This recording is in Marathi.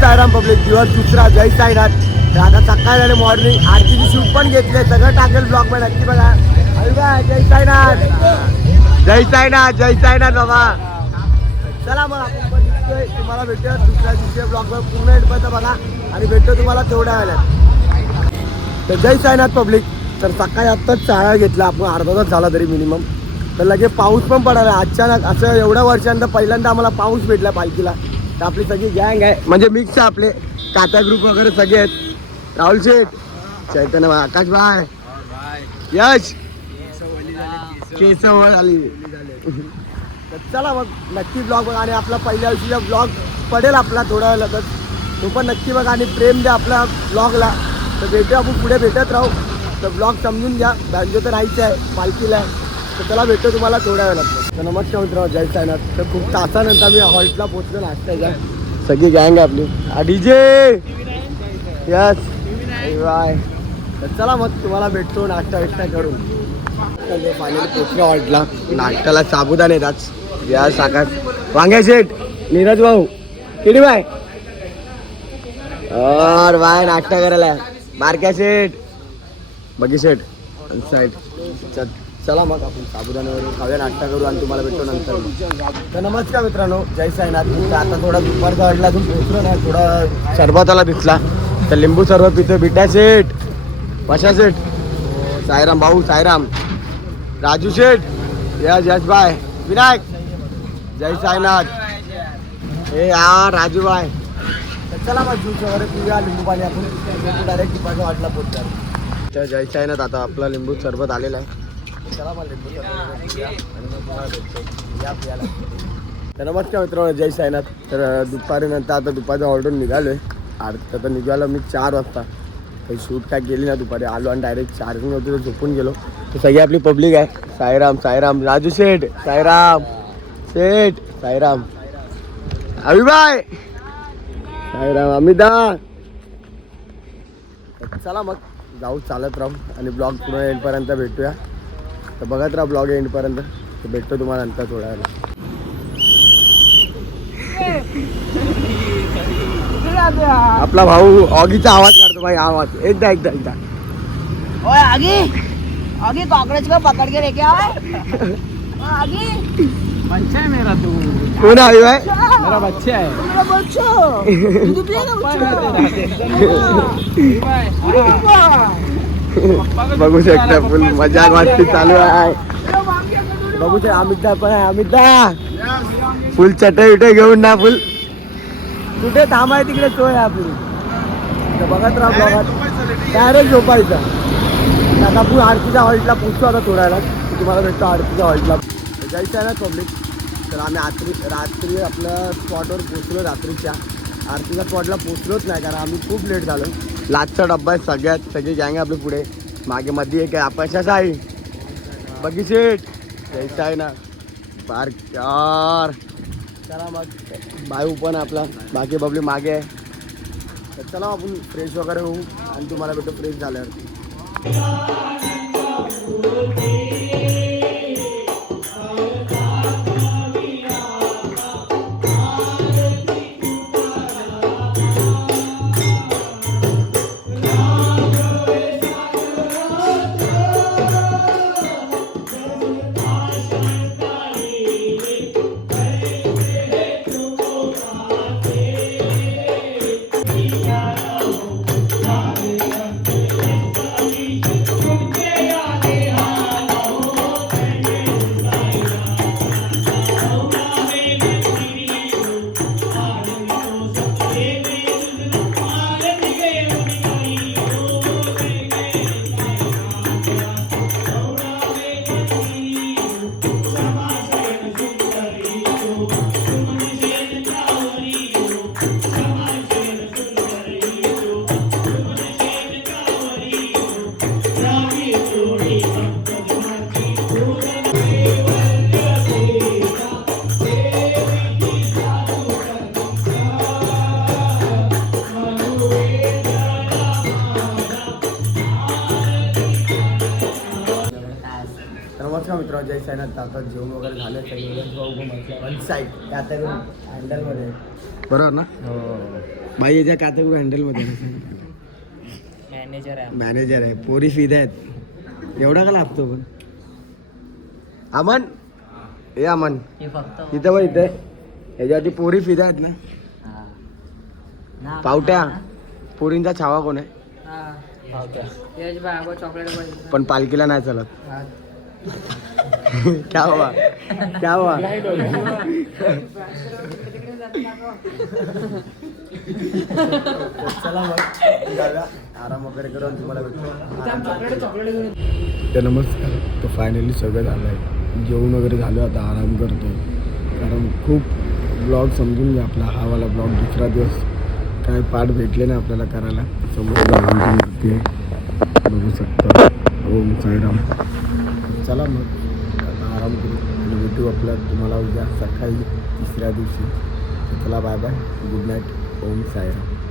साईराम पब्लिक. दिवस दुसरा, जय साईनाथ. तर आता सकाळी आणि मॉर्निंग आरतीची शूट पण घेतले, सगळं टाकेल ब्लॉग मध्ये नक्की बघा. जय साईनाथ, जय साईनाथ, जय साईनाथ बाबा. चला मग आपण पण दिसतोय, तुम्हाला भेटूया दुसऱ्या दिवशी ब्लॉगवर. पूर्ण एंडपर्यंत बघा आणि भेटतो तुम्हाला तेवढ्या वेळेला. तर जय साईनाथ पब्लिक. तर सकाळी आत्ताच चाळा घेतला आपण, अर्धा तास झाला तरी मिनिमम. तर लगेच पाऊस पण पडाला अचानक. असं एवढ्या वर्षांनंतर पहिल्यांदा आम्हाला पाऊस भेटला पालखीला. तर आपली सगळी गँग आहे, म्हणजे मिक्स आहे आपले काता ग्रुप वगैरे सगळे आहेत. राहुल शेठ, चैतन्य भाई, आकाश भाई, यश, केसवळ आली. तर चला मग नक्की ब्लॉग बघा आणि आपला पहिल्या दिवशीचा ब्लॉग पडेल आपला थोड्या वेळेला. तर तो पण नक्की बघा आणि प्रेम द्या आपल्या ब्लॉगला. तर भेटू आपण पुढे भेटत राहू. तर ब्लॉग समजून घ्या, बँजो तर राहायचं आहे, पालखीला आहे. तर त्याला भेटतो तुम्हाला थोड्या वेळात. तर नमस्कार मित्रांनो, जय साईनाथ. तर खूप तासानंतर आम्ही हॉल्टला पोहोचलो नाश्त्याच्या. सगळी गँग आहे आपली. DJ yes bye. तर चला मग तुम्हाला भेटतो नाश्ता विष्टा करून. फायनली पोचलो हॉल्टला. नाश्त्याला साबुदाणे येतात या साखर. वांगे शेठ, नीरज भाऊ, किती बाय और बाय नाश्ता करायला. बारक्या शेठ, बगी शेठ साईड. चला मग आपण साबुदाण्यावर खाऊया, नाश्ता करू आणि तुम्हाला भेटतो नंतर. तर नमस्कार मित्रांनो, जय साईनाथ. आता थोडा दुपारचा वाटला, अजून पोचलो नाही. थोडा सरबताला दिसला तर लिंबू सरबत पितो. बिट्या शेठ, पशा शेठ, साईराम भाऊ, साईराम, राजू शेठ, यश यश बाय, विनायक, जय साईनाथ. हे यार राजू बाय. तर चला मग ज्यूस वगैरे पिऊया, लिंबू पाणी. आपण डायरेक्ट दुपारच्या वाटला पोचतो. तर जय साईनाथ. आता आपला लिंबू सरबत आलेला आहे. चला मग लिंबू सरबत पिऊया आणि मग तुम्हाला भेटतो या पियाला. तर नमस्कार मित्रांनो, जय साईनाथ. तर दुपारी नंतर आता दुपारचा ऑर्डर निघालो आहे. आता निघालो मी 4 वाजता. काही शूट काय केली ना दुपारी. आलो आणि डायरेक्ट चार्जिंग होती तर झोपून गेलो. तर सगळी आपली पब्लिक आहे. साईराम, साईराम, राजू शेठ, साईराम शेठ, साईराम, अभिबाय, साईराम, अमिता. चला मग जाऊ चालत राहू आणि ब्लॉग पूर्ण एंडपर्यंत भेटूया. तर बघत राहा ब्लॉग एंडपर्यंत. तर भेटतो तुम्हाला नंतर थोड्या वेळेला. आपला भाऊ ऑगीचा आवाज काढतो भाई. आवाज एकदा एकदा एकदा. ओए आगे आगे कॉकरोच को पकड़ के लेके आओ. आगे बच्चा है मेरा. तू कोण आहे भाई? मेरा बच्चा है. मेरा बच्चा दूध पिएगा बच्चा. बघू शकता फुल मजाक मस्ती चालू आहे. बघू शकता अमितदा पण आहे. अमितदा फुल चटई विटई घेऊन ना फुल कुठे थांबाय तिकडे सोय आपली. तर बघत राहा ब्लॉगात. डायरेक्ट झोपायचा. आता आपण आरतीच्या हॉल्टला पोचतो आता थोड्या वेळात. तुम्हाला भेटतो आरतीच्या हॉल्टला. जायचं आहे ना पब्लिक. तर आम्ही रात्री आपल्या स्पॉटवर पोचलो. रात्रीच्या आरतीच्या स्पॉटला पोचलोच नाही कारण आम्ही खूप लेट झालो. लास्टचा डब्बा आहे सगळ्यात. सगळी गँग आपली पुढे. मागे मध्ये एक आहे आपशाचा आहे, बगी शेठ, जायचं आहे ना पार्क यार. चला मग बायू पण आपला बाकी पब्लिक मागे आहे. तर चला आपण फ्रेश वगैरे होऊ आणि तुम्हाला भेटतो फ्रेश झाल्यावर. नमस्कार मित्रांनो, जय साईनाथ. आता जेवण वगैरे झालं सगळं. वन साईड त्या हँडलमध्ये बरोबर ना. बाई याच्या कातगुरू हँडलमध्ये मॅनेजर आहे मॅनेजर आहे. पोरी फिदा आहेत. एवढा का लागतो पण? अमन ए अमन हे फक्त इथं बघ इथे ह्याच्यावरती पोरी फिदा आहेत ना. पावट्या पोरींचा छावा कोण आहे? चॉकलेट पण पालखीला नाही चालत. क्या हुआ क्या हुआ? चला मग दादा आराम वगैरे करून तुम्हाला भेटतो. तर नमस्कार. तर फायनली सगळं झालं आहे. जेवण वगैरे झालं. आता आराम करतो कारण खूप ब्लॉग समजून घ्या आपला हा वाला ब्लॉग. दुसरा दिवस काय पाठ भेटले ना आपल्याला करायला. समोर भगवानची मूर्ती आहे बघू शकता. ओम साईराम. चला मग आता आराम करू आणि भेटू आपल्या तुम्हाला उद्या सकाळी तिसऱ्या दिवशी. चला bye bye. Good night. Om Sairam.